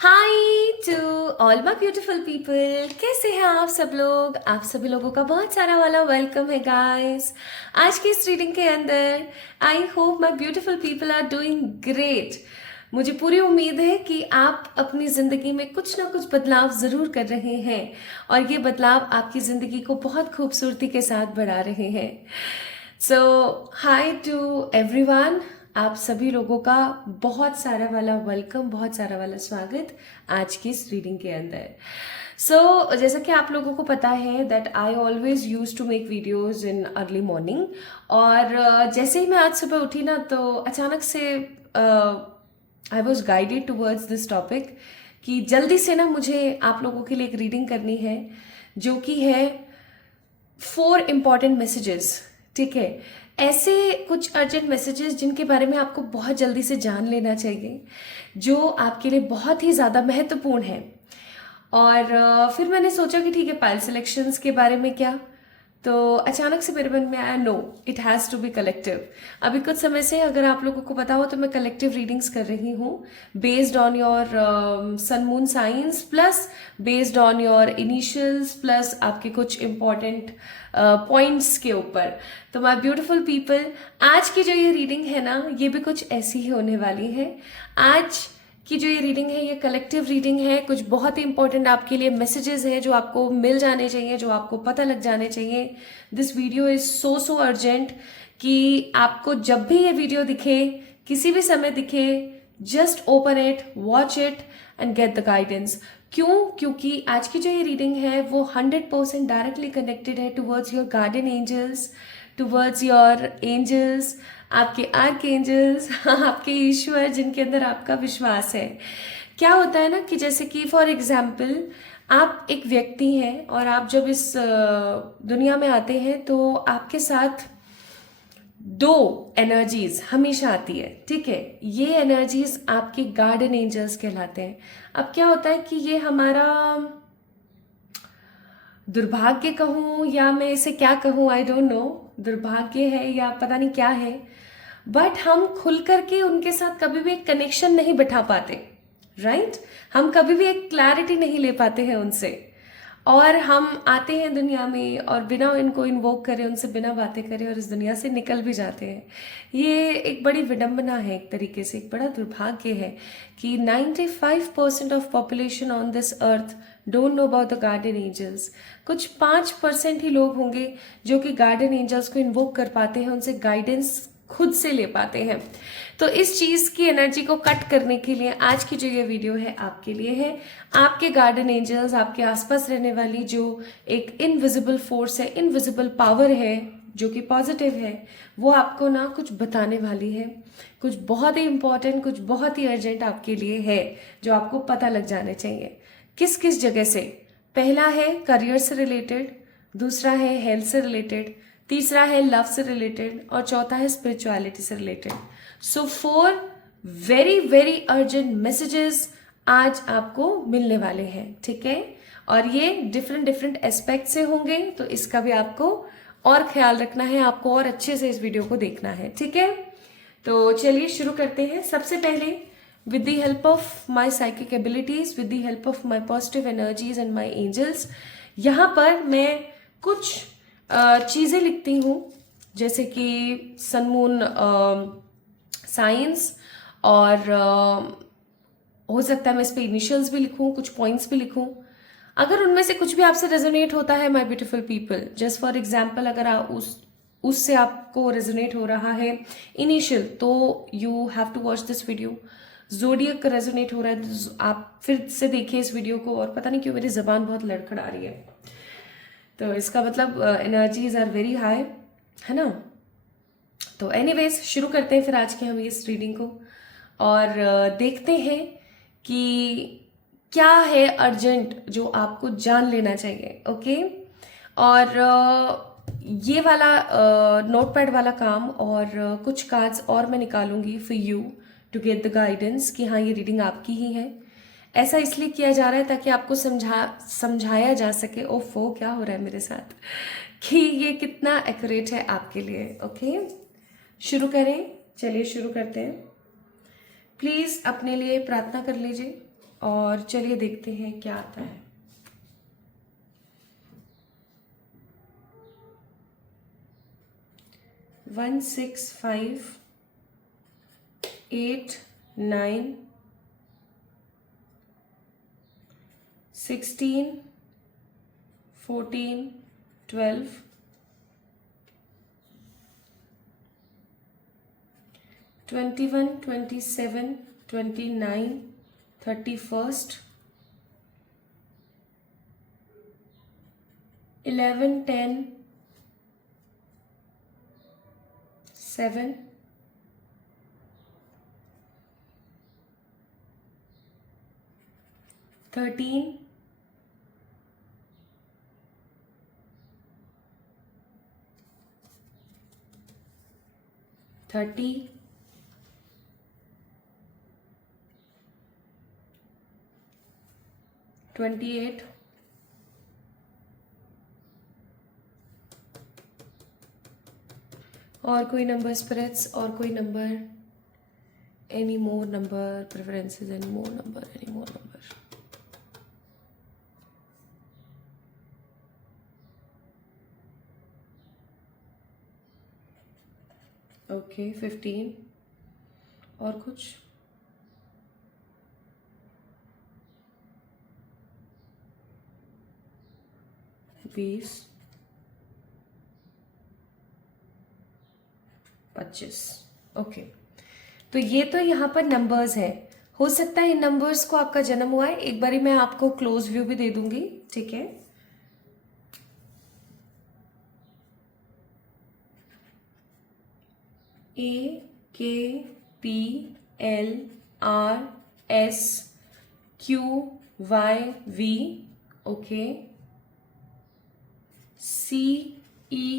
Hi to all my beautiful people. कैसे हैं आप सब लोग? आप सभी लोगों का बहुत सारा वाला वेलकम है गाइस आज की इस रीडिंग के अंदर। I hope my beautiful people are doing great. मुझे पूरी उम्मीद है कि आप अपनी ज़िंदगी में कुछ ना कुछ बदलाव ज़रूर कर रहे हैं और ये बदलाव आपकी ज़िंदगी को बहुत खूबसूरती के साथ बढ़ा रहे हैं। सो हाय टू एवरीवन, आप सभी लोगों का बहुत सारा वाला वेलकम, बहुत सारा वाला स्वागत आज की इस रीडिंग के अंदर। जैसा कि आप लोगों को पता है that I always use to make videos in early morning. और जैसे ही मैं आज सुबह उठी ना तो अचानक से I was guided towards this topic कि जल्दी से ना मुझे आप लोगों के लिए एक रीडिंग करनी है जो कि है 4 इम्पॉर्टेंट मैसेजेस। ठीक है, ऐसे कुछ अर्जेंट मैसेजेस जिनके बारे में आपको बहुत जल्दी से जान लेना चाहिए, जो आपके लिए बहुत ही ज़्यादा महत्वपूर्ण है। और फिर मैंने सोचा कि ठीक है, पाइल सिलेक्शंस के बारे में क्या, तो अचानक से मेरे मन में आया no, it has to be collective. अभी कुछ समय से, अगर आप लोगों को पता हो, तो मैं कलेक्टिव रीडिंग्स कर रही हूँ based on your sun moon science, plus based on your initials, plus आपके कुछ इम्पॉर्टेंट पॉइंट्स के ऊपर। तो माय ब्यूटीफुल पीपल, आज की जो ये रीडिंग है ना, ये भी कुछ ऐसी ही होने वाली है। आज कि जो ये रीडिंग है ये कलेक्टिव रीडिंग है। कुछ बहुत ही इंपॉर्टेंट आपके लिए मैसेजेस हैं जो आपको मिल जाने चाहिए, जो आपको पता लग जाने चाहिए। This video is so urgent कि आपको जब भी ये वीडियो दिखे, किसी भी समय दिखे, just open it, watch it and gate the guidance. क्यों? क्योंकि आज की जो ये रीडिंग है वो 100% डायरेक्टली कनेक्टेड है towards your garden angels, towards your angels, आपके आर्क एंजल्स, आपके ईश्वर जिनके अंदर आपका विश्वास है। क्या होता है ना कि जैसे कि फॉर एग्जाम्पल आप एक व्यक्ति हैं और आप जब इस दुनिया में आते हैं तो आपके साथ 2 एनर्जीज हमेशा आती है। ठीक है, ये एनर्जीज आपके गार्डन एंजल्स कहलाते हैं। अब क्या होता है कि ये हमारा दुर्भाग्य कहूँ या मैं इसे क्या कहूँ, आई डोंट नो, दुर्भाग्य है या पता नहीं क्या है, बट हम खुल करके उनके साथ कभी भी एक कनेक्शन नहीं बिठा पाते। राइट, हम कभी भी एक क्लैरिटी नहीं ले पाते हैं उनसे, और हम आते हैं दुनिया में और बिना इनको इन्वोक करे, उनसे बिना बातें करे, और इस दुनिया से निकल भी जाते हैं। ये एक बड़ी विडंबना है, एक तरीके से एक बड़ा दुर्भाग्य है कि 95% of population on this earth don't know about the garden angels. कुछ 5% ही लोग होंगे जो कि गार्डन एंजल्स को इन्वोक कर पाते हैं, उनसे गाइडेंस खुद से ले पाते हैं। तो इस चीज की एनर्जी को कट करने के लिए आज की जो ये वीडियो है आपके लिए है। आपके गार्डन एंजल्स, आपके आसपास रहने वाली जो एक इनविजिबल फोर्स है, इनविजिबल पावर है जो कि पॉजिटिव है, वो आपको ना कुछ बताने वाली है। कुछ बहुत ही इंपॉर्टेंट, कुछ बहुत ही अर्जेंट आपके लिए है जो आपको पता लग जाने चाहिए। किस किस जगह से? पहला है करियर से रिलेटेड, दूसरा है हेल्थ से रिलेटेड, तीसरा है लव से रिलेटेड, और चौथा है स्पिरिचुअलिटी से रिलेटेड। सो 4 वेरी वेरी अर्जेंट मैसेजेस आज आपको मिलने वाले हैं। ठीक है, और ये डिफरेंट डिफरेंट एस्पेक्ट से होंगे, तो इसका भी आपको और ख्याल रखना है, आपको और अच्छे से इस वीडियो को देखना है। ठीक है, तो चलिए शुरू करते हैं। सबसे पहले, with the help of my psychic abilities, with the help of my positive energies and my angels, यहाँ पर मैं कुछ चीज़ें लिखती हूँ, जैसे कि सन मून साइंस, और हो सकता है मैं इस पे इनिशियल्स भी लिखूँ, कुछ पॉइंट्स भी लिखूँ। अगर उनमें से कुछ भी आपसे रेजोनेट होता है my beautiful people, just for example, अगर आप उससे आपको रेजोनेट हो रहा है इनिशियल, तो you have to watch this video. Zodiac का रेजोनेट हो रहा है तो आप फिर से देखिए इस वीडियो को। और पता नहीं क्यों मेरी जबान बहुत लड़खड़ा रही है, तो इसका मतलब एनर्जीज आर वेरी हाई, है ना। तो एनीवेज शुरू करते हैं फिर आज के हम इस रीडिंग को, और देखते हैं कि क्या है अर्जेंट जो आपको जान लेना चाहिए। ओके, और ये वाला नोटपैड वाला काम और कुछ कार्ड्स और मैं निकालूंगी for you to get the guidance कि हाँ ये रीडिंग आपकी ही है। ऐसा इसलिए किया जा रहा है ताकि आपको समझाया जा सके, ओफो क्या हो रहा है मेरे साथ, कि ये कितना एक्यूरेट है आपके लिए। ओके, शुरू करें, चलिए शुरू करते हैं। प्लीज़ अपने लिए प्रार्थना कर लीजिए। और चलिए देखते हैं क्या आता है। वन, 6, 5, 8, 9, 16, 14, 12, 21, 27, 29, 31st, 11, 10, 7, 13, 30, 28, और कोई नंबर स्पिरिट्स, और कोई number, any more number preferences, any more number, any more number. Okay 15, और कुछ, बीस, 25। ओके, तो ये तो यहाँ पर नंबर्स हैं। हो सकता है इन नंबर्स को आपका जन्म हुआ है। एक बारी मैं आपको क्लोज व्यू भी दे दूंगी, ठीक है। AKPLRSQYV, okay. CEHIGJOZ,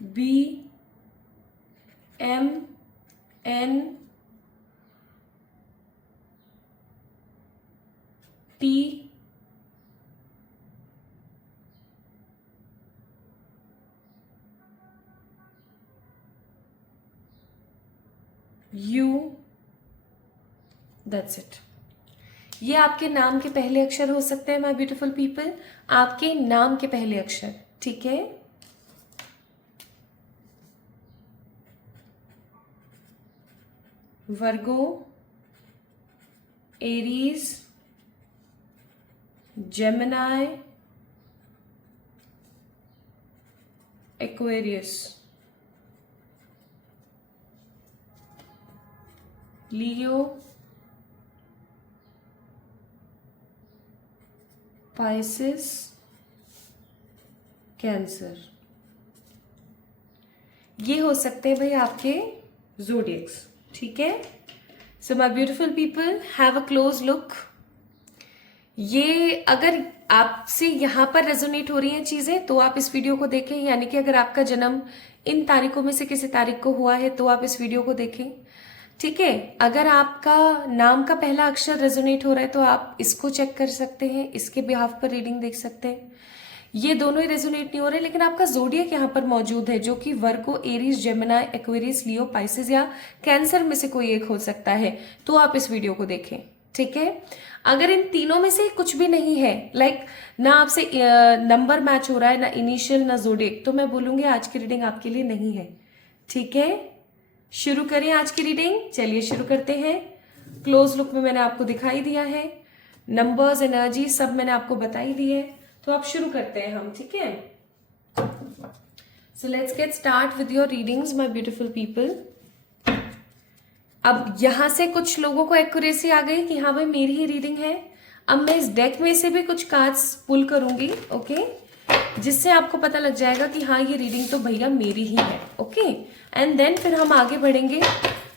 BMNT, U, that's it. ये आपके नाम के पहले अक्षर हो सकते हैं माय ब्यूटीफुल पीपल, आपके नाम के पहले अक्षर, ठीक है। वर्गो, एरीज, जेमिनाई, एक्वेरियस, लियो, पाइसिस, कैंसर। ये हो सकते हैं भाई आपके ज़ोडिएक्स, ठीक है। सो my beautiful people, have a close look. ये अगर आपसे यहाँ पर रेजोनेट हो रही हैं चीजें तो आप इस वीडियो को देखें, यानी कि अगर आपका जन्म इन तारीखों में से किसी तारीख को हुआ है तो आप इस वीडियो को देखें, ठीक है। अगर आपका नाम का पहला अक्षर रेजोनेट हो रहा है तो आप इसको चेक कर सकते हैं, इसके बिहाफ पर रीडिंग देख सकते हैं। ये दोनों ही रेजोनेट नहीं हो रहे, लेकिन आपका जोडियक यहाँ पर मौजूद है जो कि वर्गो, एरीज, जेमिनाई, एक्वेरियस, लियो, पाइसिस या कैंसर में से कोई एक हो सकता है, तो आप इस वीडियो को देखें, ठीक है। अगर इन तीनों में से कुछ भी नहीं है, लाइक ना आपसे नंबर मैच हो रहा है, ना इनिशियल, ना जोडियक, तो मैं बोलूंगी आज की रीडिंग आपके लिए नहीं है, ठीक है। शुरू करें आज की रीडिंग, चलिए शुरू करते हैं। क्लोज लुक में मैंने आपको दिखाई दिया है, नंबर्स, एनर्जी सब मैंने आपको बताई दी है, तो आप शुरू करते हैं हम, ठीक है। So let's get start with your readings my beautiful people. अब यहां से कुछ लोगों को एक्यूरेसी आ गई कि हाँ भाई मेरी ही रीडिंग है। अब मैं इस डेक में से भी कुछ कार्ड्स पुल करूंगी, ओके, जिससे आपको पता लग जाएगा कि हाँ ये रीडिंग तो भैया मेरी ही है, ओके। एंड देन फिर हम आगे बढ़ेंगे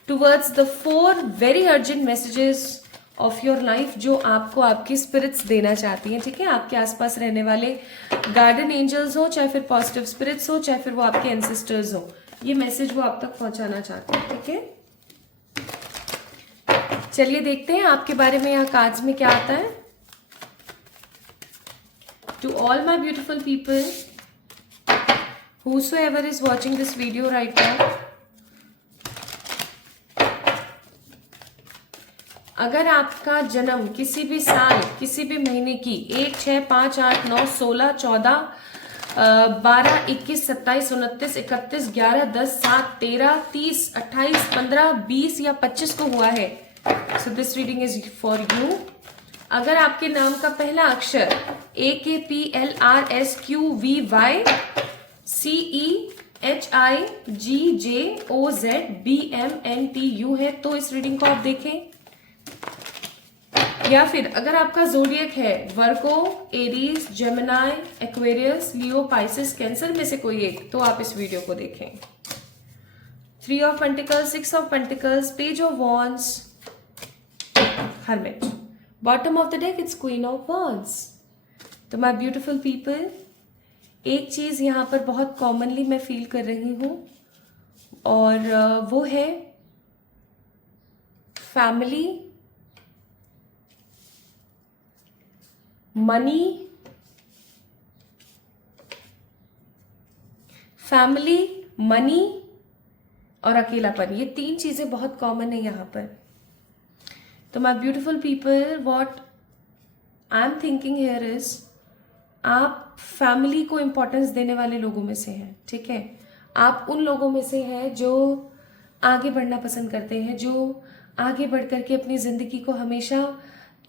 towards the 4 very urgent messages of your life जो आपको आपकी स्पिरिट्स देना चाहती हैं, ठीक है। आपके आसपास रहने वाले गार्डन एंजल्स हो, चाहे फिर पॉजिटिव स्पिरिट्स हो, चाहे फिर वो आपके एंसेस्टर्स हो, ये मैसेज वो आप तक पहुंचाना चाहते हैं, ठीक है। चलिए देखते हैं आपके बारे में यहाँ कार्ड्स में क्या आता है। To all my beautiful people, whosoever is watching this video right now, अगर आपका जन्म किसी भी साल, किसी भी महीने की 1, 6, 5, 8, 9, 16, 14, 12, 21, 27, 29, 31, 11, 10, 7, 13, 30, 28, 15, 20 या 25 को हुआ है, so this reading is for you. अगर आपके नाम का पहला अक्षर AKPLRSQVY CEHIGJOZBMNTU है तो इस रीडिंग को आप देखें। या फिर अगर आपका जोडियक है वर्गो, एरीज, जेमिनाई, एक्वेरियस, लियो, पाइसिस, कैंसर में से कोई एक, तो आप इस वीडियो को देखें। 3 of pentacles, 6 of pentacles, page of wands, hermit, bottom of the deck it's queen of wands. तो माय ब्यूटिफुल पीपल, एक चीज यहां पर बहुत कॉमनली मैं फील कर रही हूं और वो है फैमिली, मनी, और अकेलापन। ये 3 चीजें बहुत कॉमन है यहाँ पर। तो my beautiful people, what I am thinking here is, आप फैमिली को इम्पोर्टेंस देने वाले लोगों में से हैं, ठीक है। आप उन लोगों में से हैं जो आगे बढ़ना पसंद करते हैं, जो आगे बढ़ करके अपनी जिंदगी को हमेशा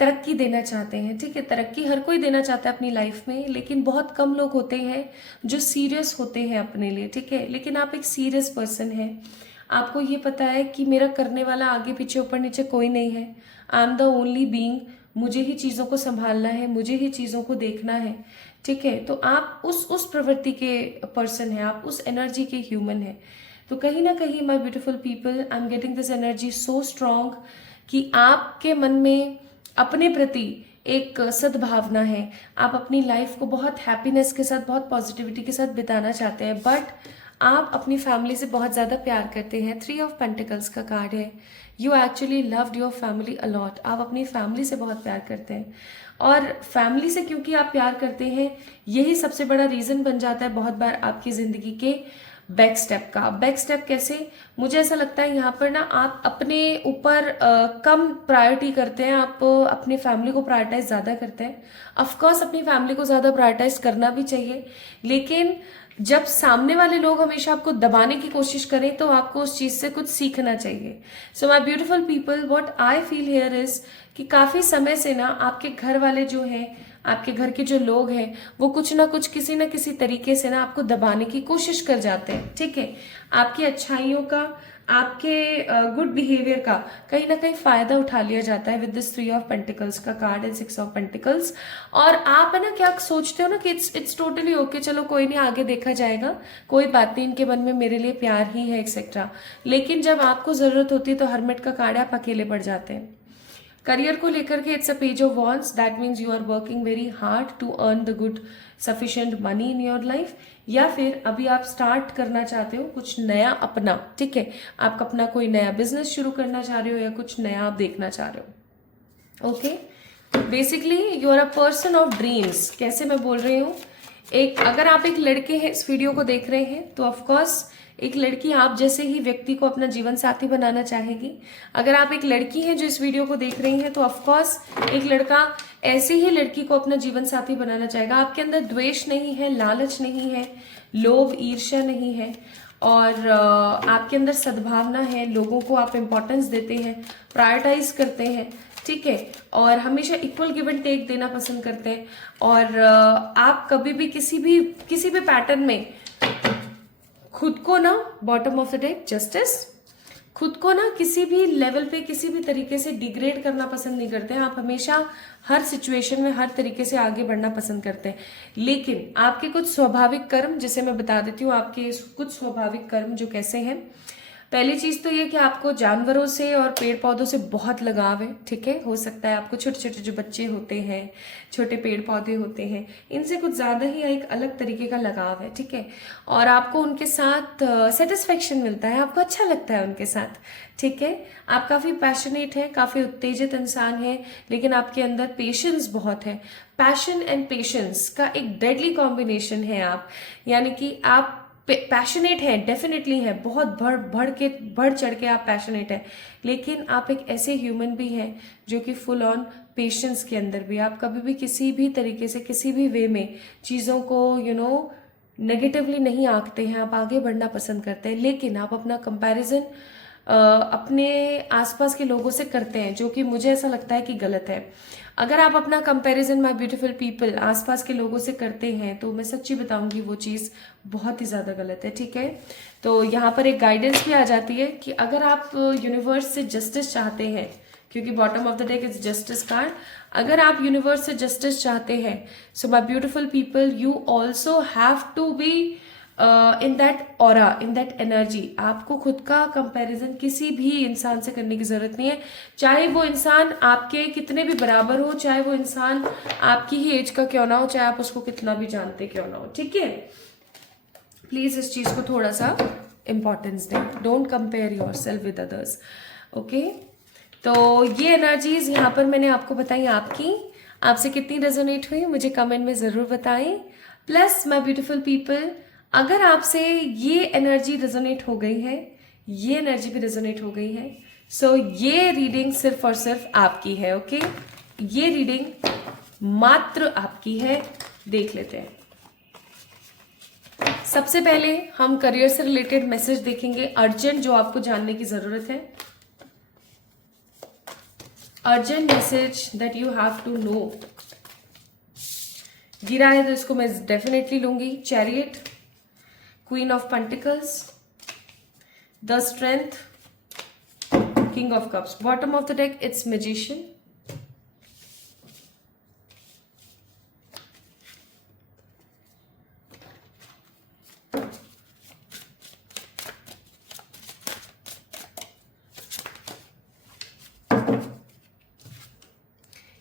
तरक्की देना चाहते हैं, ठीक है। तरक्की हर कोई देना चाहता है अपनी लाइफ में, लेकिन बहुत कम लोग होते हैं जो सीरियस होते हैं अपने लिए, ठीक है। लेकिन आप एक सीरियस पर्सन हैं, आपको ये पता है कि मेरा करने वाला आगे पीछे ऊपर नीचे कोई नहीं है, I am the only being, मुझे ही चीज़ों को संभालना है, मुझे ही चीज़ों को देखना है, ठीक है। तो आप उस प्रवृत्ति के पर्सन हैं, आप उस एनर्जी के ह्यूमन हैं। तो कहीं ना कहीं my beautiful people, I am getting this energy so strong कि आपके मन में अपने प्रति एक सद्भावना है, आप अपनी लाइफ को बहुत हैप्पीनेस के साथ, बहुत पॉजिटिविटी के साथ बिताना चाहते हैं, बट आप अपनी फैमिली से बहुत ज़्यादा प्यार करते हैं। 3 ऑफ पेंटिकल्स का कार्ड है, you actually loved your family a lot. आप अपनी फैमिली से बहुत प्यार करते हैं और फैमिली से क्योंकि आप प्यार करते हैं, यही सबसे बड़ा रीज़न बन जाता है बहुत बार आपकी ज़िंदगी के बैक स्टेप का। बैक स्टेप कैसे, मुझे ऐसा लगता है यहाँ पर ना आप अपने ऊपर कम प्रायोरिटी करते हैं, आप अपनी फैमिली को प्रायोरिटाइज ज़्यादा करते हैं। ऑफकोर्स अपनी फैमिली को ज़्यादा प्रायोरिटाइज करना भी चाहिए, लेकिन जब सामने वाले लोग हमेशा आपको दबाने की कोशिश करें तो आपको उस चीज़ से कुछ सीखना चाहिए। सो my beautiful people, what I feel here is कि काफ़ी समय से ना आपके घर वाले जो हैं, आपके घर के जो लोग हैं, वो कुछ ना कुछ किसी ना किसी तरीके से ना आपको दबाने की कोशिश कर जाते हैं, ठीक है। आपकी अच्छाइयों का, आपके गुड बिहेवियर का कहीं ना कहीं फायदा उठा लिया जाता है विद दिस 3 ऑफ पेंटिकल्स का कार्ड एंड 6 ऑफ पेंटिकल्स। और आप है ना क्या सोचते हो ना कि इट्स टोटली ओके, चलो कोई नहीं, आगे देखा जाएगा, कोई बात नहीं, इनके मन में मेरे लिए प्यार ही है एक्सेट्रा। लेकिन जब आपको जरूरत होती है तो हर्मिट का कार्ड है, आप अकेले पड़ जाते हैं। करियर को लेकर के it's a page of wands, that means you are working very hard to earn the good sufficient money in your life, या फिर अभी आप स्टार्ट करना चाहते हो कुछ नया अपना, ठीक है। आप अपना कोई नया बिजनेस शुरू करना चाह रहे हो या कुछ नया आप देखना चाह रहे हो, okay. Basically you are a person of dreams. कैसे मैं बोल रही हूँ, अगर आप एक लड़के हैं इस वीडियो को देख रहे हैं तो ऑफकोर्स एक लड़की आप जैसे ही व्यक्ति को अपना जीवन साथी बनाना चाहेगी। अगर आप एक लड़की हैं जो इस वीडियो को देख रही हैं तो ऑफकोर्स एक लड़का ऐसे ही लड़की को अपना जीवन साथी बनाना चाहेगा। आपके अंदर द्वेष नहीं है, लालच नहीं है, लोभ ईर्ष्या नहीं है, और आपके अंदर सद्भावना है, लोगों को आप इम्पोर्टेंस देते हैं, प्रायोरिटाइज करते हैं, ठीक है, और हमेशा इक्वल गिव एंड टेक देना पसंद करते हैं। और आप कभी भी किसी भी पैटर्न में खुद को ना, bottom of the deck justice, खुद को ना किसी भी लेवल पे किसी भी तरीके से डिग्रेड करना पसंद नहीं करते हैं। आप हमेशा हर सिचुएशन में हर तरीके से आगे बढ़ना पसंद करते हैं। लेकिन आपके कुछ स्वाभाविक कर्म, जिसे मैं बता देती हूँ, आपके कुछ स्वाभाविक कर्म जो कैसे हैं, पहली चीज तो ये कि आपको जानवरों से और पेड़ पौधों से बहुत लगाव है, ठीक है। हो सकता है आपको छोटे छोटे जो बच्चे होते हैं, छोटे पेड़ पौधे होते हैं, इनसे कुछ ज्यादा ही एक अलग तरीके का लगाव है, ठीक है। और आपको उनके साथ सेटिस्फेक्शन मिलता है, आपको अच्छा लगता है उनके साथ, ठीक है। आप काफी पैशनेट है, काफी उत्तेजित इंसान है, लेकिन आपके अंदर पेशेंस बहुत है। पैशन एंड पेशेंस का एक डेडली कॉम्बिनेशन है आप, यानी कि आप पैशनेट है, डेफिनेटली है, बहुत बढ़ चढ़ के आप पैशनेट है, लेकिन आप एक ऐसे ह्यूमन भी हैं जो कि फुल ऑन पेशेंस के अंदर भी आप कभी भी किसी भी तरीके से किसी भी वे में चीज़ों को नेगेटिवली नहीं आंकते हैं, आप आगे बढ़ना पसंद करते हैं। लेकिन आप अपना कंपैरिजन अपने आसपास के लोगों से करते हैं, जो कि मुझे ऐसा लगता है कि गलत है। अगर आप अपना कंपैरिजन माय ब्यूटीफुल पीपल आसपास के लोगों से करते हैं तो मैं सच्ची बताऊंगी वो चीज़ बहुत ही ज़्यादा गलत है, ठीक है। तो यहाँ पर एक गाइडेंस भी आ जाती है कि अगर आप यूनिवर्स से जस्टिस चाहते हैं, क्योंकि bottom of the deck is justice card, अगर आप यूनिवर्स से जस्टिस चाहते हैं, so my beautiful people you also have to be in that aura, in that energy. आपको खुद का कंपैरिजन किसी भी इंसान से करने की जरूरत नहीं है, चाहे वो इंसान आपके कितने भी बराबर हो, चाहे वो इंसान आपकी ही एज का क्यों ना हो, चाहे आप उसको कितना भी जानते क्यों ना हो, ठीक है। प्लीज इस चीज को थोड़ा सा इंपॉर्टेंस दें, don't compare your self with others, okay. तो ये एनर्जीज यहाँ पर मैंने आपको बताई, आपसे कितनी रेजोनेट हुई मुझे कमेंट में जरूर बताएं। प्लस माय ब्यूटीफुल पीपल, अगर आपसे ये एनर्जी रेजोनेट हो गई है, ये एनर्जी भी रेजोनेट हो गई है, सो ये रीडिंग सिर्फ और सिर्फ आपकी है, ओके। ये रीडिंग मात्र आपकी है। देख लेते हैं। सबसे पहले हम करियर से रिलेटेड मैसेज देखेंगे, अर्जेंट, जो आपको जानने की जरूरत है। Urgent message that you have to know. गिरा है तो इसको मैं डेफिनेटली लूंगी। Chariot, queen of pentacles, the strength, king of cups. Bottom of the deck it's magician.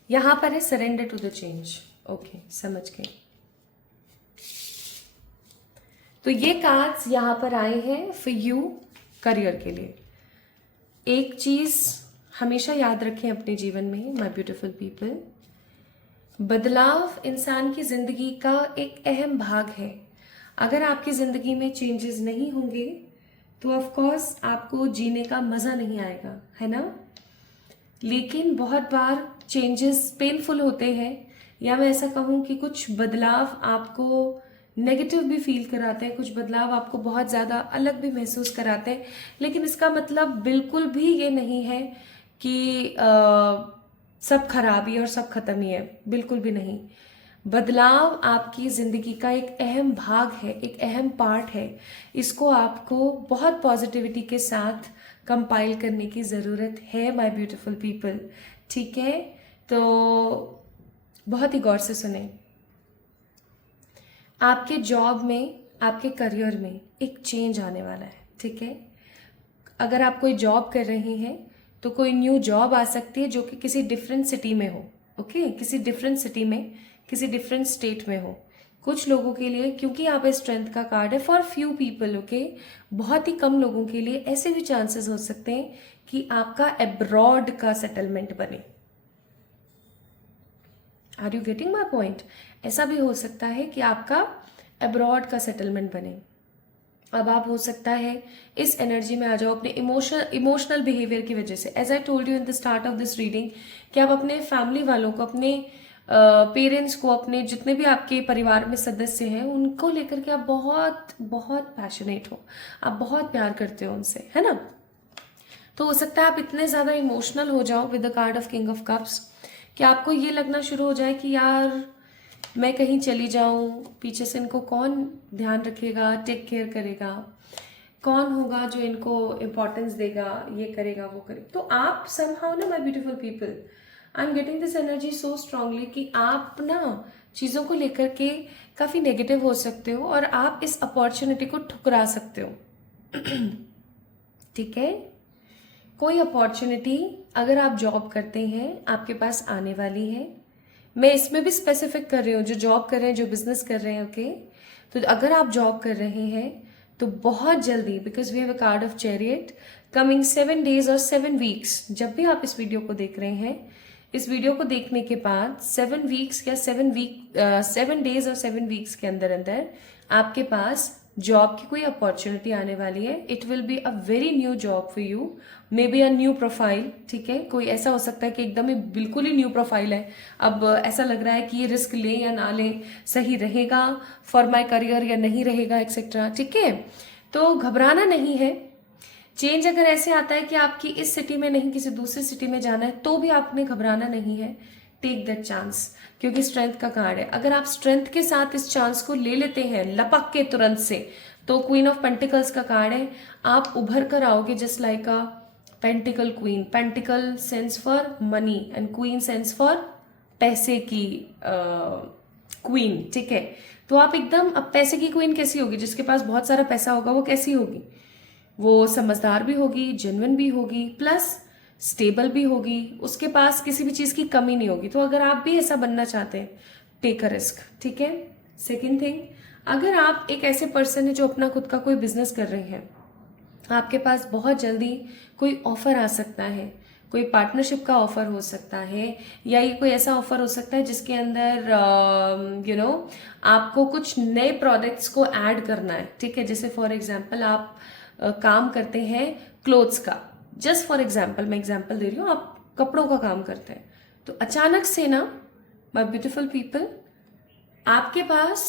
यहां पर है surrender to the change, okay, समझ गए। तो ये कार्ड्स यहां पर आए हैं फॉर यू करियर के लिए। एक चीज हमेशा याद रखें अपने जीवन में माय ब्यूटीफुल पीपल, बदलाव इंसान की जिंदगी का एक अहम भाग है। अगर आपकी जिंदगी में चेंजेस नहीं होंगे तो ऑफ कोर्स आपको जीने का मजा नहीं आएगा, है ना। लेकिन बहुत बार चेंजेस पेनफुल होते हैं, या मैं ऐसा कहूं कि कुछ बदलाव आपको नेगेटिव भी फील कराते हैं, कुछ बदलाव आपको बहुत ज़्यादा अलग भी महसूस कराते हैं। लेकिन इसका मतलब बिल्कुल भी ये नहीं है कि सब खराबी और सब खत्म ही है, बिल्कुल भी नहीं। बदलाव आपकी ज़िंदगी का एक अहम भाग है, एक अहम पार्ट है। इसको आपको बहुत पॉजिटिविटी के साथ कंपाइल करने की ज़रूरत है माय ब्यूटीफुल पीपल, ठीक है। तो बहुत ही गौर से सुने। आपके जॉब में, आपके करियर में एक चेंज आने वाला है, ठीक है। अगर आप कोई जॉब कर रहे हैं तो कोई न्यू जॉब आ सकती है जो कि किसी डिफरेंट सिटी में हो, ओके, किसी डिफरेंट सिटी में, किसी डिफरेंट स्टेट में हो। कुछ लोगों के लिए, क्योंकि यहाँ पे स्ट्रेंथ का कार्ड है, फॉर फ्यू पीपल, ओके, बहुत ही कम लोगों के लिए ऐसे भी चांसेस हो सकते हैं कि आपका अब्रॉड का सेटलमेंट बने। Are you getting my point? ऐसा भी हो सकता है कि आपका अब्रॉड का सेटलमेंट बने। अब आप हो सकता है इस एनर्जी में आ जाओ अपने इमोशनल बिहेवियर की वजह से। As I told you in the start of this reading कि आप अपने फैमिली वालों को, अपने पेरेंट्स को, अपने जितने भी आपके परिवार में सदस्य हैं उनको लेकर के आप बहुत बहुत पैशनेट हो, आप बहुत प्यार करते हो उनसे, है ना। तो हो सकता है आप इतने ज़्यादा इमोशनल हो जाओ with the card of king of cups कि आपको ये लगना शुरू हो जाए कि यार मैं कहीं चली जाऊं, पीछे से इनको कौन ध्यान रखेगा, टेक केयर करेगा, कौन होगा जो इनको इम्पोर्टेंस देगा, ये करेगा वो करेगा। तो आप समहाउ ना my beautiful people, I am getting this energy so strongly कि आप ना चीज़ों को लेकर के काफ़ी नेगेटिव हो सकते हो और आप इस अपॉर्चुनिटी को ठुकरा सकते हो। ठीक है। कोई अपॉर्चुनिटी अगर आप जॉब करते हैं आपके पास आने वाली है। मैं इसमें भी स्पेसिफिक कर रही हूँ, जो जॉब कर रहे हैं, जो बिजनेस कर रहे हैं, ओके। तो अगर आप जॉब कर रहे हैं तो बहुत जल्दी, because we have a card of chariot, coming 7 days और 7 weeks, जब भी आप इस वीडियो को देख रहे हैं, इस वीडियो को देखने के बाद 7 weeks या 7 days और 7 weeks के अंदर अंदर आपके पास जॉब की कोई अपॉर्चुनिटी आने वाली है। It will be a very new job for you, may be a new profile, ठीक है। कोई ऐसा हो सकता है कि एकदम ही बिल्कुल ही न्यू प्रोफाइल है, अब ऐसा लग रहा है कि ये रिस्क लें या ना लें, सही रहेगा फॉर माई करियर या नहीं रहेगा, एक्सेट्रा, ठीक है। तो घबराना नहीं है। चेंज अगर ऐसे आता है कि आपकी इस सिटी में नहीं किसी दूसरी सिटी में जाना है, तो भी आपने घबराना नहीं है। टेक दैट चांस, क्योंकि स्ट्रेंथ का कार्ड है। अगर आप स्ट्रेंथ के साथ इस चांस को ले लेते हैं लपक के तुरंत से, तो क्वीन ऑफ पेंटिकल्स का कार्ड है, आप उभर कर आओगे just like a pentacle queen. Pentacle sense for money and queen sense for पैसे की क्वीन, ठीक है। तो आप एकदम, अब पैसे की क्वीन कैसी होगी? जिसके पास बहुत सारा पैसा होगा वो कैसी होगी? वो समझदार भी होगी, जेन्युइन भी होगी, प्लस स्टेबल भी होगी, उसके पास किसी भी चीज़ की कमी नहीं होगी। तो अगर आप भी ऐसा बनना चाहते हैं, टेक अ रिस्क, ठीक है। सेकेंड थिंग, अगर आप एक ऐसे पर्सन है जो अपना खुद का कोई बिजनेस कर रहे हैं, आपके पास बहुत जल्दी कोई ऑफर आ सकता है, कोई पार्टनरशिप का ऑफर हो सकता है, या ये कोई ऐसा ऑफर हो सकता है जिसके अंदर आपको कुछ नए प्रोडक्ट्स को ऐड करना है, ठीक है। जैसे फॉर एग्जांपल आप काम करते हैं क्लोथ्स का, जस्ट फॉर एग्जाम्पल, मैं एग्जाम्पल दे रही हूँ, आप कपड़ों का काम करते हैं, तो अचानक से ना, माय ब्यूटीफुल पीपल, आपके पास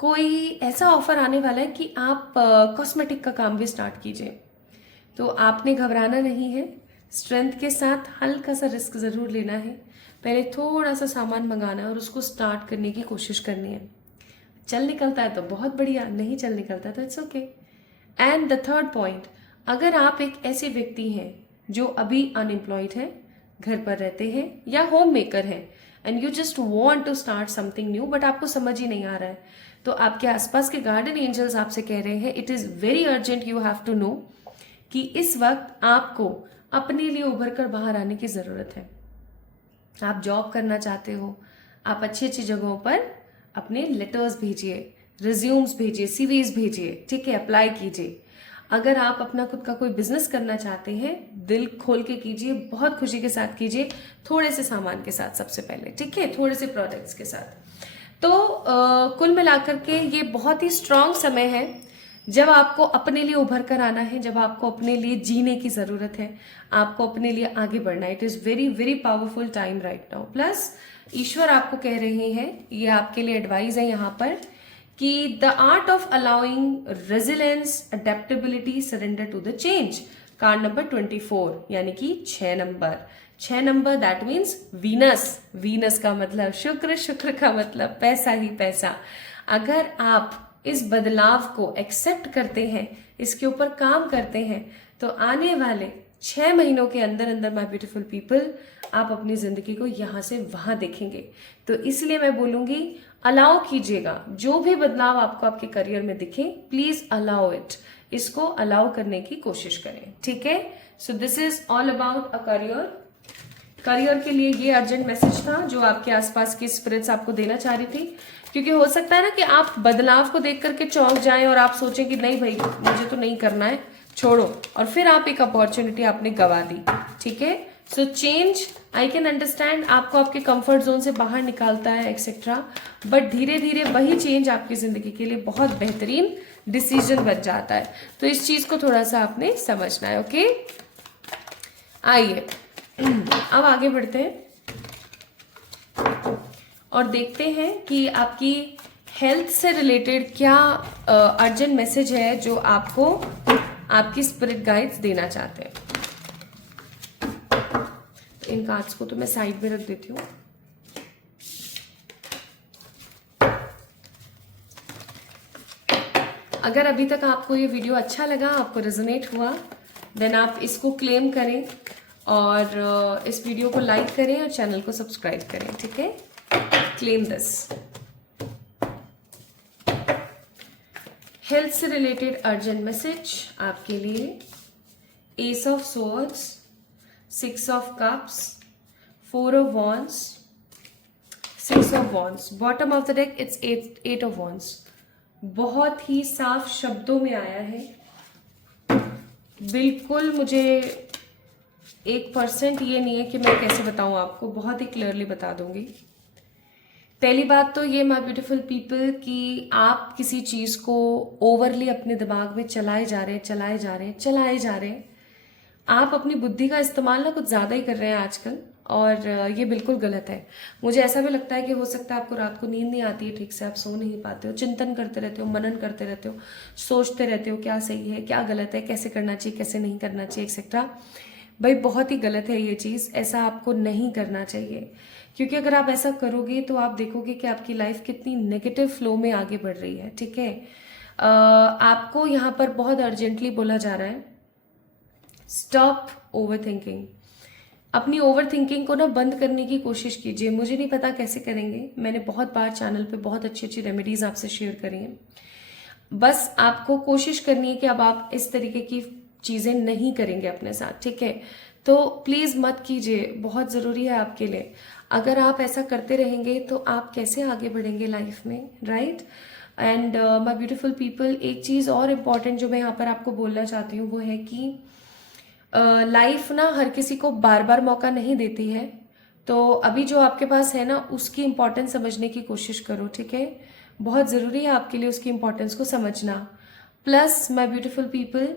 कोई ऐसा ऑफर आने वाला है कि आप कॉस्मेटिक का काम भी स्टार्ट कीजिए। तो आपने घबराना नहीं है, स्ट्रेंथ के साथ हल्का सा रिस्क ज़रूर लेना है। पहले थोड़ा सा सामान मंगाना है और उसको स्टार्ट करने की कोशिश करनी है। चल निकलता है तो बहुत बढ़िया, नहीं चल निकलता तो it's okay. And the third point, अगर आप एक ऐसे व्यक्ति हैं जो अभी अनएम्प्लॉयड है, घर पर रहते हैं या होम मेकर हैं, and you just want to start something new, but आपको समझ ही नहीं आ रहा है, तो आपके आसपास के गार्डन एंजल्स आपसे कह रहे हैं it is very urgent, you have to know कि इस वक्त आपको अपने लिए उभर कर बाहर आने की ज़रूरत है। आप जॉब करना चाहते हो, आप अच्छी अच्छी जगहों पर अपने लेटर्स भेजिए, रिज्यूम्स भेजिए, सीवीज भेजिए, ठीक है, अप्लाई कीजिए। अगर आप अपना खुद का कोई बिजनेस करना चाहते हैं, दिल खोल के कीजिए, बहुत खुशी के साथ कीजिए, थोड़े से सामान के साथ सबसे पहले, ठीक है, थोड़े से प्रोडक्ट्स के साथ। तो कुल मिलाकर के ये बहुत ही स्ट्रांग समय है जब आपको अपने लिए उभर कर आना है, जब आपको अपने लिए जीने की ज़रूरत है, आपको अपने लिए आगे बढ़ना है। It is very very powerful time right now. Plus ईश्वर आपको कह रहे हैं, ये आपके लिए एडवाइस है यहाँ पर, कि the art of allowing resilience, adaptability, surrender to the change. Card number 24 यानी कि 6 number that means Venus. Venus का मतलब शुक्र, शुक्र का मतलब पैसा ही पैसा। अगर आप इस बदलाव को एक्सेप्ट करते हैं, इसके ऊपर काम करते हैं, तो आने वाले 6 महीनों के अंदर अंदर माय ब्यूटीफुल पीपल, आप अपनी जिंदगी को यहाँ से वहां देखेंगे। तो इसलिए मैं बोलूंगी, अलाउ कीजिएगा, जो भी बदलाव आपको आपके करियर में दिखे, प्लीज अलाउ इट, इसको अलाउ करने की कोशिश करें, ठीक है। So this is all about a career. Career के लिए ये अर्जेंट मैसेज था जो आपके आसपास की स्पिरिट्स आपको देना चाह रही थी, क्योंकि हो सकता है ना कि आप बदलाव को देख करके चौंक जाएं और आप सोचें कि नहीं भाई मुझे तो नहीं करना है, छोड़ो, और फिर आप एक अपॉर्चुनिटी आपने गवा दी, ठीक है। So change, I can understand, आपको आपके कंफर्ट जोन से बाहर निकालता है एक्सेट्रा, बट धीरे धीरे वही चेंज आपकी जिंदगी के लिए बहुत बेहतरीन डिसीजन बन जाता है। तो इस चीज को थोड़ा सा आपने समझना है, ओके। आइए अब आगे बढ़ते हैं और देखते हैं कि आपकी हेल्थ से रिलेटेड क्या अर्जेंट मैसेज है जो आपको आपकी स्पिरिट गाइड्स देना चाहते हैं। इन कार्ड्स को तो मैं साइड में रख देती हूँ। अगर अभी तक आपको ये वीडियो अच्छा लगा, आपको रेजोनेट हुआ, देन आप इसको क्लेम करें और इस वीडियो को लाइक करें और चैनल को सब्सक्राइब करें, ठीक है। Claim this. हेल्थ से रिलेटेड अर्जेंट मैसेज आपके लिए S of swords, 6 of cups, 4 of wands, 6 of wands. Bottom of the deck it's 8 of wands. बहुत ही साफ शब्दों में आया है. बिल्कुल मुझे 1% ये नहीं है कि मैं कैसे बताऊं आपको, बहुत ही क्लियरली बता दूंगी. पहली बात तो ये माय ब्यूटीफुल पीपल कि आप किसी चीज़ को ओवरली अपने दिमाग में चलाए जा रहे हैं. आप अपनी बुद्धि का इस्तेमाल ना कुछ ज़्यादा ही कर रहे हैं आजकल, और ये बिल्कुल गलत है. मुझे ऐसा भी लगता है कि हो सकता है आपको रात को नींद नहीं आती है ठीक से, आप सो नहीं पाते हो, चिंतन करते रहते हो, मनन करते रहते हो, सोचते रहते हो क्या सही है क्या गलत है, कैसे करना चाहिए कैसे नहीं करना चाहिए एक्सेट्रा. भाई बहुत ही गलत है ये चीज़, ऐसा आपको नहीं करना चाहिए. क्योंकि अगर आप ऐसा करोगे तो आप देखोगे कि आपकी लाइफ कितनी नेगेटिव फ्लो में आगे बढ़ रही है. ठीक है, आपको यहाँ पर बहुत अर्जेंटली बोला जा रहा है, स्टॉप ओवर थिंकिंग. अपनी ओवर थिंकिंग को ना बंद करने की कोशिश कीजिए. मुझे नहीं पता कैसे करेंगे, मैंने बहुत बार चैनल पे बहुत अच्छी अच्छी रेमेडीज आपसे शेयर करी हैं. बस आपको कोशिश करनी है कि अब आप इस तरीके की चीज़ें नहीं करेंगे अपने साथ. ठीक है, तो प्लीज़ मत कीजिए, बहुत ज़रूरी है आपके लिए. अगर आप ऐसा करते रहेंगे तो आप कैसे आगे बढ़ेंगे लाइफ में, right. And my beautiful people, एक चीज़ और इम्पॉर्टेंट जो मैं यहाँ पर आपको बोलना चाहती हूँ वो है कि लाइफ ना हर किसी को बार बार मौका नहीं देती है. तो अभी जो आपके पास है ना उसकी इम्पोर्टेंस समझने की कोशिश करो. ठीक है, बहुत ज़रूरी है आपके लिए उसकी इम्पोर्टेंस को समझना. प्लस माय ब्यूटीफुल पीपल,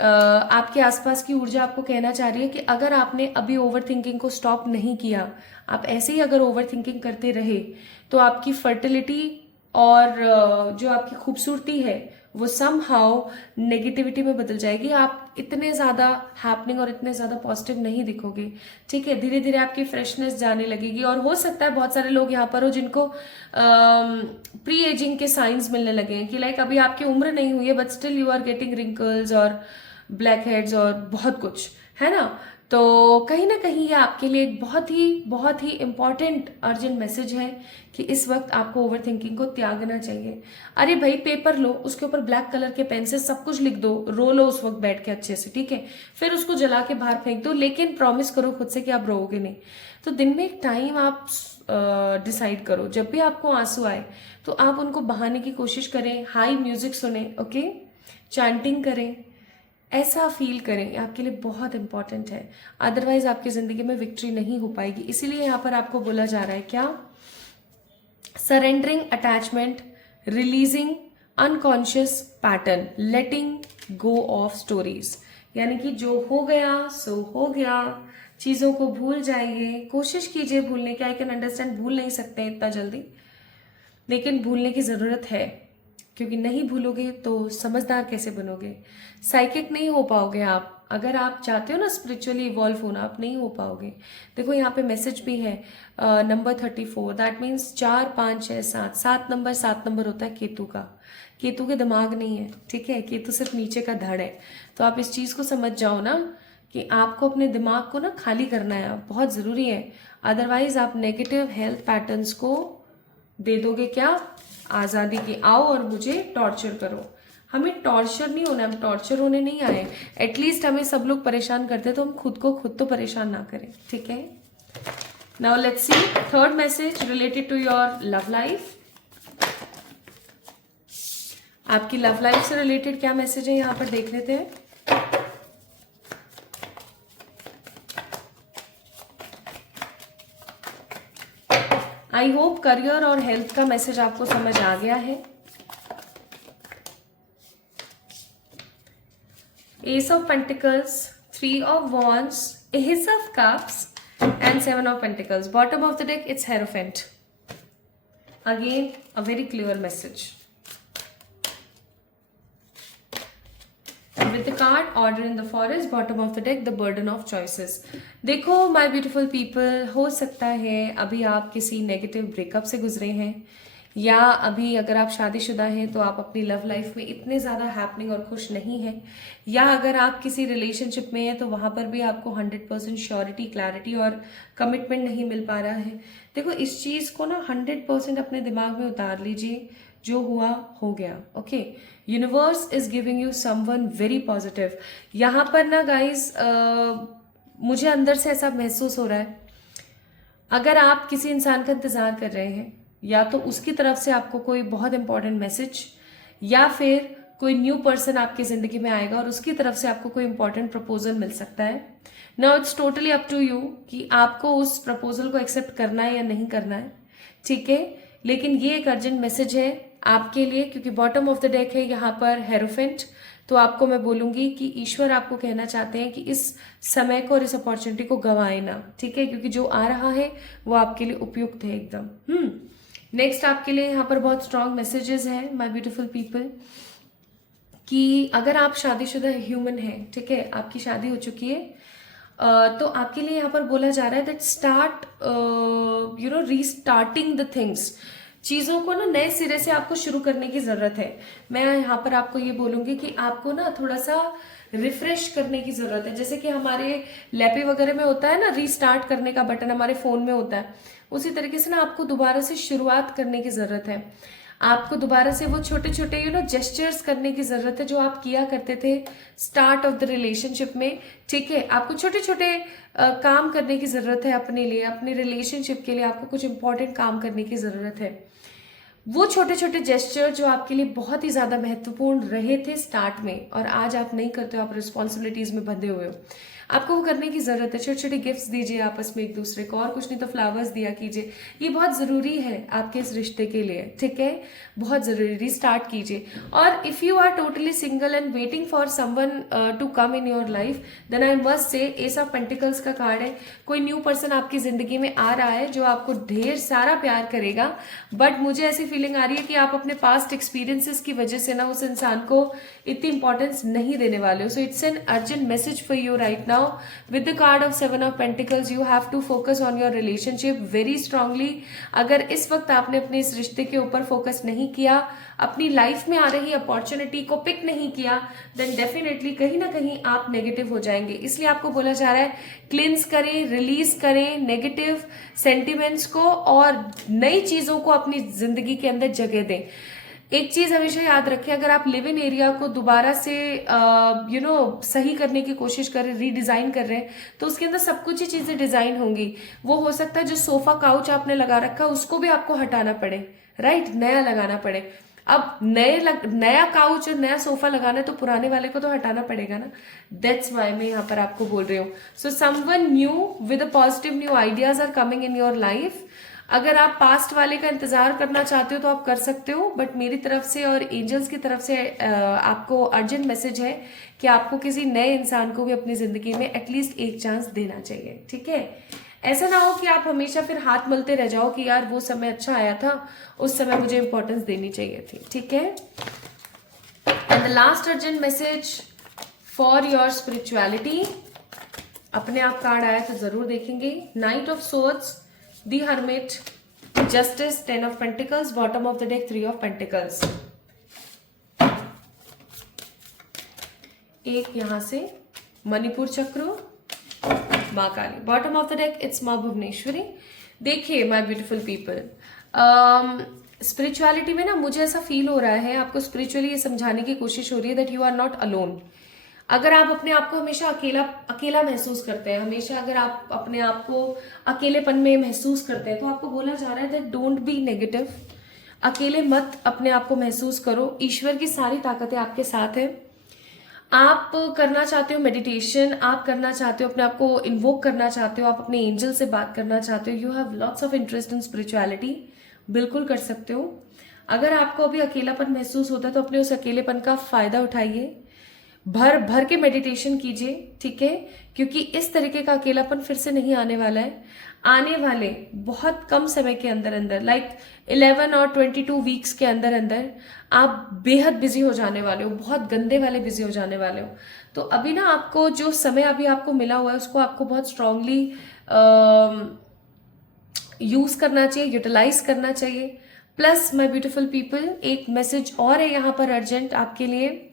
आपके आसपास की ऊर्जा आपको कहना चाह रही है कि अगर आपने अभी ओवर थिंकिंग को स्टॉप नहीं किया, आप ऐसे ही अगर ओवर थिंकिंग करते रहे तो आपकी फर्टिलिटी और जो आपकी खूबसूरती है वो समहाउ नेगेटिविटी में बदल जाएगी. आप इतने ज़्यादा हैपनिंग और इतने ज़्यादा पॉजिटिव नहीं दिखोगे. ठीक है, धीरे धीरे आपकी फ्रेशनेस जाने लगेगी. और हो सकता है बहुत सारे लोग यहाँ पर हो जिनको प्री एजिंग के साइंस मिलने लगे हैं कि लाइक अभी आपकी उम्र नहीं हुई है but still you are getting wrinkles और ब्लैक हेड्स और बहुत कुछ है ना. तो कहीं ना कहीं ये आपके लिए एक बहुत ही इम्पॉर्टेंट अर्जेंट मैसेज है कि इस वक्त आपको ओवर थिंकिंग को त्यागना चाहिए. अरे भाई पेपर लो, उसके ऊपर ब्लैक कलर के पेन से सब कुछ लिख दो, रो लो उस वक्त बैठ के अच्छे से. ठीक है, फिर उसको जला के बाहर फेंक दो, लेकिन प्रॉमिस करो खुद से कि आप रोओगे नहीं. तो दिन में एक टाइम आप डिसाइड करो, जब भी आपको आंसू आए तो आप उनको बहाने की कोशिश करें, हाई म्यूजिक सुने, ओके, चैंटिंग करें, ऐसा फील करें, आपके लिए बहुत इंपॉर्टेंट है. अदरवाइज आपकी जिंदगी में विक्ट्री नहीं हो पाएगी. इसीलिए यहाँ पर आपको बोला जा रहा है क्या, surrendering attachment, releasing unconscious pattern, letting go of stories. यानी कि जो हो गया सो हो गया, चीज़ों को भूल जाइए, कोशिश कीजिए भूलने की. आई कैन अंडरस्टैंड भूल नहीं सकते इतना जल्दी, लेकिन भूलने की ज़रूरत है. क्योंकि नहीं भूलोगे तो समझदार कैसे बनोगे, साइकिक नहीं हो पाओगे आप. अगर आप चाहते हो ना स्पिरिचुअली इवॉल्व होना, आप नहीं हो पाओगे. देखो यहाँ पे मैसेज भी है नंबर 34, दैट मीन्स 4 5 6 7. 7 नंबर होता है केतु का. केतु के दिमाग नहीं है. ठीक है, केतु सिर्फ नीचे का धड़ है. तो आप इस चीज़ को समझ जाओ ना कि आपको अपने दिमाग को ना खाली करना है, बहुत ज़रूरी है. अदरवाइज आप नेगेटिव हेल्थ पैटर्न्स को दे दोगे क्या, आज़ादी की आओ और मुझे टॉर्चर करो. हमें टॉर्चर नहीं होना, हम टॉर्चर होने नहीं आए. एटलीस्ट हमें सब लोग परेशान करते हैं तो हम खुद को खुद तो परेशान ना करें. ठीक है, now let's see third message related to your love life. आपकी लव लाइफ से रिलेटेड क्या मैसेज है यहाँ पर देख लेते हैं. आई होप करियर और हेल्थ का मैसेज आपको समझ आ गया है. Ace of pentacles, 3 of wands, ace of cups and 7 of pentacles. Bottom of the deck it's hierophant. Again a very clear message. With the card order in the forest, bottom of the deck the burden of choices. देखो my beautiful people, हो सकता है अभी आप किसी negative breakup से गुजरे हैं, या अभी अगर आप शादीशुदा हैं तो आप अपनी लव लाइफ में इतने ज़्यादा हैपनिंग और खुश नहीं हैं, या अगर आप किसी रिलेशनशिप में हैं तो वहाँ पर भी आपको 100% श्योरिटी, क्लैरिटी और कमिटमेंट नहीं मिल पा रहा है. देखो इस चीज़ को ना 100% अपने दिमाग में उतार लीजिए. जो हुआ हो गया, okay. Universe is giving you someone very positive. यहाँ पर ना गाइज मुझे अंदर से ऐसा महसूस हो रहा है, अगर आप किसी इंसान का इंतजार कर रहे हैं, या तो उसकी तरफ से आपको कोई बहुत इंपॉर्टेंट मैसेज, या फिर कोई न्यू पर्सन आपकी जिंदगी में आएगा और उसकी तरफ से आपको कोई इंपॉर्टेंट प्रपोजल मिल सकता है। Now it's totally up to you कि आपको उस प्रपोजल को एक्सेप्ट करना है या नहीं करना है, ठीक है। लेकिन ये एक अर्जेंट मैसेज है आपके लिए, क्योंकि बॉटम ऑफ द डेक है यहाँ पर हेरोफेंट। तो आपको मैं बोलूंगी कि ईश्वर आपको कहना चाहते हैं कि इस समय को और इस अपॉर्चुनिटी को गंवाए ना, ठीक है, क्योंकि जो आ रहा है वो आपके लिए उपयुक्त है एकदम। नेक्स्ट आपके लिए यहाँ पर बहुत स्ट्रांग मैसेजेस हैं माय ब्यूटीफुल पीपल, कि अगर आप शादीशुदा ह्यूमन हैं, ठीक है, आपकी शादी हो चुकी है, तो आपके लिए यहाँ पर बोला जा रहा है that start restarting the things. चीज़ों को ना नए सिरे से आपको शुरू करने की ज़रूरत है। मैं यहाँ पर आपको ये बोलूँगी कि आपको ना थोड़ा सा रिफ्रेश करने की ज़रूरत है। जैसे कि हमारे लैपी वगैरह में होता है ना रीस्टार्ट करने का बटन, हमारे फ़ोन में होता है, उसी तरीके से ना आपको दोबारा से शुरुआत करने की ज़रूरत है। आपको दोबारा से वो छोटे छोटे जेस्चर्स करने की ज़रूरत है जो आप किया करते थे स्टार्ट ऑफ द रिलेशनशिप में, ठीक है। आपको छोटे छोटे काम करने की ज़रूरत है अपने लिए, अपने रिलेशनशिप के लिए आपको कुछ इंपॉर्टेंट काम करने की ज़रूरत है। वो छोटे छोटे जेस्चर जो आपके लिए बहुत ही ज़्यादा महत्वपूर्ण रहे थे स्टार्ट में, और आज आप नहीं करते हो, आप रिस्पॉन्सिबिलिटीज़ में बंधे हुए हो, आपको वो करने की ज़रूरत है। छोटे छोटे गिफ्ट्स दीजिए आपस में एक दूसरे को, और कुछ नहीं तो फ्लावर्स दिया कीजिए। ये बहुत ज़रूरी है आपके इस रिश्ते के लिए, ठीक है, बहुत ज़रूरी। रीस्टार्ट कीजिए। और if you are totally single and waiting for someone to come in your life, then I must say ace of pentacles का कार्ड है। कोई न्यू पर्सन आपकी ज़िंदगी में आ रहा है जो आपको ढेर सारा प्यार करेगा, बट मुझे ऐसी फीलिंग आ रही है कि आप अपने पास्ट एक्सपीरियंसेस की वजह से ना उस इंसान को इतनी इंपॉर्टेंस नहीं देने वाले हो। So it's an urgent message for you right now. With the card of 7 of Pentacles, you have to focus on your relationship very strongly. अगर इस वक्त आपने अपने इस रिश्ते के ऊपर फोकस नहीं किया, अपनी लाइफ में आ रही अपॉर्चुनिटी को पिक नहीं किया, देन डेफिनेटली कहीं ना कहीं आप नेगेटिव हो जाएंगे। इसलिए आपको बोला जा रहा है क्लिंस करें, रिलीज करें नेगेटिव सेंटिमेंट्स को, और नई चीजों को अपनी जिंदगी के अंदर जगह दें। एक चीज हमेशा याद रखें, अगर आप लिव इन एरिया को दोबारा से सही करने की कोशिश कर रहे, रीडिजाइन कर रहे हैं, तो उसके अंदर सब कुछ ही चीजें डिजाइन होंगी। वो हो सकता है जो सोफा काउच आपने लगा रखा है उसको भी आपको हटाना पड़े, राइट, नया लगाना पड़े। अब नया काउच और नया सोफा लगाना है तो पुराने वाले को तो हटाना पड़ेगा ना। दैट्स वाई मैं यहाँ पर आपको बोल रही हूँ। So someone new with a positive new ideas are coming in your life. अगर आप पास्ट वाले का इंतजार करना चाहते हो तो आप कर सकते हो, बट मेरी तरफ से और एंजल्स की तरफ से आपको अर्जेंट मैसेज है कि आपको किसी नए इंसान को भी अपनी जिंदगी में एटलीस्ट एक चांस देना चाहिए, ठीक है। ऐसा ना हो कि आप हमेशा फिर हाथ मलते रह जाओ कि यार वो समय अच्छा आया था, उस समय मुझे इंपॉर्टेंस देनी चाहिए थी, ठीक है। And the last urgent message for your spirituality, अपने आप कार्ड आया तो जरूर देखेंगे। Night of swords, The Hermit, Justice, 10 of Pentacles, bottom of the deck 3 of Pentacles। एक यहां से मणिपुर चक्र, माँ Kali. Bottom of the deck it's माँ भुवनेश्वरी। देखिए माय ब्यूटीफुल पीपल, स्पिरिचुअलिटी में ना मुझे ऐसा फील हो रहा है, आपको स्पिरिचुअली ये समझाने की कोशिश हो रही है that you are not alone. अगर आप अपने आप को हमेशा अकेला महसूस करते हैं, हमेशा अगर आप अपने आप को अकेलेपन में महसूस करते हैं, तो आपको बोला जा रहा है दैट डोंट बी नेगेटिव। अकेले मत अपने आप को महसूस करो, ईश्वर की सारी ताकतें आपके साथ है। आप करना चाहते हो मेडिटेशन, आप करना चाहते हो अपने आप को इन्वोक करना चाहते हो, आप अपने एंजल से बात करना चाहते हो, you have lots of interest in spirituality, बिल्कुल कर सकते हो। अगर आपको अभी अकेलापन महसूस होता है तो अपने उस अकेलेपन का फायदा उठाइए, भर भर के मेडिटेशन कीजिए, ठीक है, क्योंकि इस तरीके का अकेलापन फिर से नहीं आने वाला है। आने वाले बहुत कम समय के अंदर अंदर, लाइक 11 और 22 वीक्स के अंदर अंदर आप बेहद बिजी हो जाने वाले हो, बहुत गंदे वाले बिजी हो जाने वाले हो। तो अभी ना आपको जो समय अभी आपको मिला हुआ है उसको आपको बहुत स्ट्रांगली यूज करना चाहिए, यूटिलाइज करना चाहिए। प्लस माय ब्यूटीफुल पीपल, एक मैसेज और है यहाँ पर अर्जेंट आपके लिए।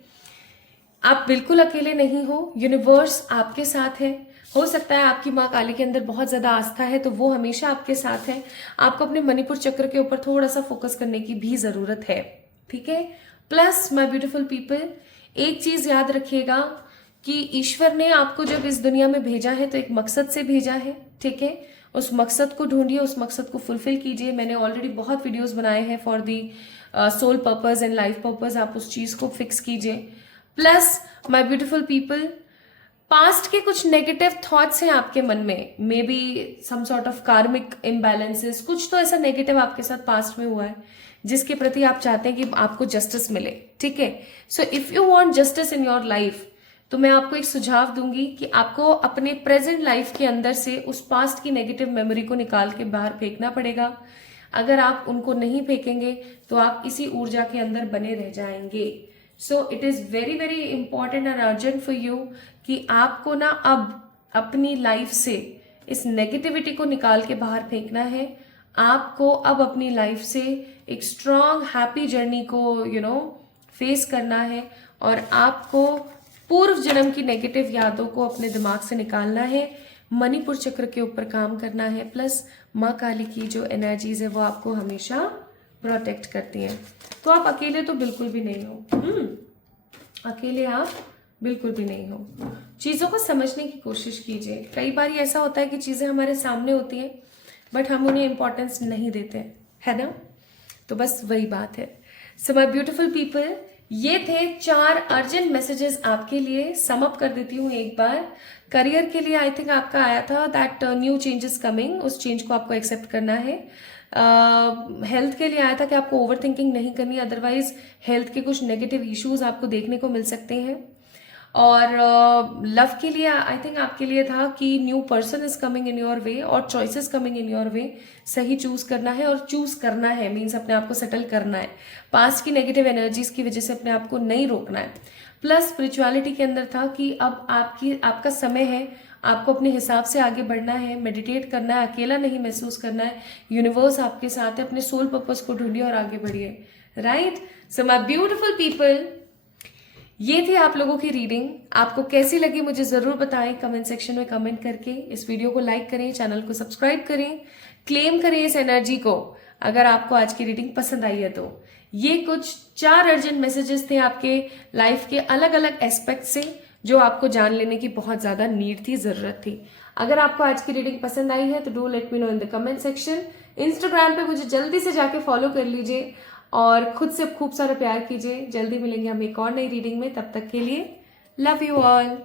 आप बिल्कुल अकेले नहीं हो, यूनिवर्स आपके साथ है। हो सकता है आपकी माँ काली के अंदर बहुत ज्यादा आस्था है, तो वो हमेशा आपके साथ है। आपको अपने मणिपुर चक्र के ऊपर थोड़ा सा फोकस करने की भी जरूरत है, ठीक है। प्लस माय ब्यूटीफुल पीपल, एक चीज याद रखिएगा कि ईश्वर ने आपको जब इस दुनिया में भेजा है तो एक मकसद से भेजा है, ठीक है। उस मकसद को ढूंढिए, उस मकसद को फुलफिल कीजिए। मैंने ऑलरेडी बहुत वीडियोस बनाए हैं for the soul purpose and life purpose, आप उस चीज को फिक्स कीजिए। Plus my beautiful people, past के कुछ नेगेटिव थॉट्स हैं आपके मन में, maybe some sort of karmic imbalances, कुछ तो ऐसा नेगेटिव आपके साथ पास्ट में हुआ है जिसके प्रति आप चाहते हैं कि आपको जस्टिस मिले, ठीक है। So if you want justice in your life, तो मैं आपको एक सुझाव दूंगी कि आपको अपने प्रेजेंट लाइफ के अंदर से उस पास्ट की नेगेटिव मेमोरी को निकाल के बाहर फेंकना पड़ेगा। अगर आप उनको नहीं फेंकेंगे तो आप इसी ऊर्जा के अंदर बने रह जाएंगे। So it is very very important and urgent for you कि आपको ना अब अपनी लाइफ से इस नेगेटिविटी को निकाल के बाहर फेंकना है। आपको अब अपनी लाइफ से एक स्ट्रॉन्ग हैप्पी जर्नी को फेस करना है, और आपको पूर्व जन्म की नेगेटिव यादों को अपने दिमाग से निकालना है, मणिपुर चक्र के ऊपर काम करना है। प्लस माँ काली की जो एनर्जीज है वो आपको हमेशा प्रोटेक्ट करती हैं। तो आप अकेले तो बिल्कुल भी नहीं हो, अकेले आप बिल्कुल भी नहीं हो। चीज़ों को समझने की कोशिश कीजिए। कई बार ऐसा होता है कि चीज़ें हमारे सामने होती हैं बट हम उन्हें इंपॉर्टेंस नहीं देते, है ना। तो बस वही बात है। सो माय ब्यूटीफुल पीपल, ये थे 4 अर्जेंट मैसेजेस आपके लिए। सम अप कर देती हूँ एक बार। करियर के लिए आई थिंक आपका आया था that new change is coming, उस चेंज को आपको एक्सेप्ट करना है। हेल्थ के लिए आया था कि आपको ओवर थिंकिंग नहीं करनी, अदरवाइज हेल्थ के कुछ नेगेटिव इश्यूज आपको देखने को मिल सकते हैं। और लव के लिए आई थिंक आपके लिए था कि new person is coming in your way और choices coming in your way. सही चूज करना है, और चूज करना है मीन्स अपने आप को सेटल करना है। पास्ट की नेगेटिव एनर्जीज की वजह से अपने आप को नहीं रोकना है। प्लस स्पिरिचुअलिटी के अंदर था कि अब आपका समय है, आपको अपने हिसाब से आगे बढ़ना है, मेडिटेट करना है, अकेला नहीं महसूस करना है। यूनिवर्स आपके साथ है, अपने सोल पर्पस को ढूंढिए और आगे बढ़िए, right. So my beautiful people, ये थी आप लोगों की रीडिंग। आपको कैसी लगी मुझे जरूर बताएं कमेंट सेक्शन में कमेंट करके। इस वीडियो को लाइक करें, चैनल को सब्सक्राइब करें, क्लेम करें इस एनर्जी को अगर आपको आज की रीडिंग पसंद आई है तो। ये कुछ 4 अर्जेंट मैसेजेस थे आपके लाइफ के अलग अलग एस्पेक्ट से, जो आपको जान लेने की बहुत ज्यादा नीड थी, जरूरत थी। अगर आपको आज की रीडिंग पसंद आई है तो do let me know in the comment section. Instagram पे मुझे जल्दी से जाके फॉलो कर लीजिए और खुद से खूब सारा प्यार कीजिए। जल्दी मिलेंगे हम एक और नई रीडिंग में, तब तक के लिए लव यू ऑल।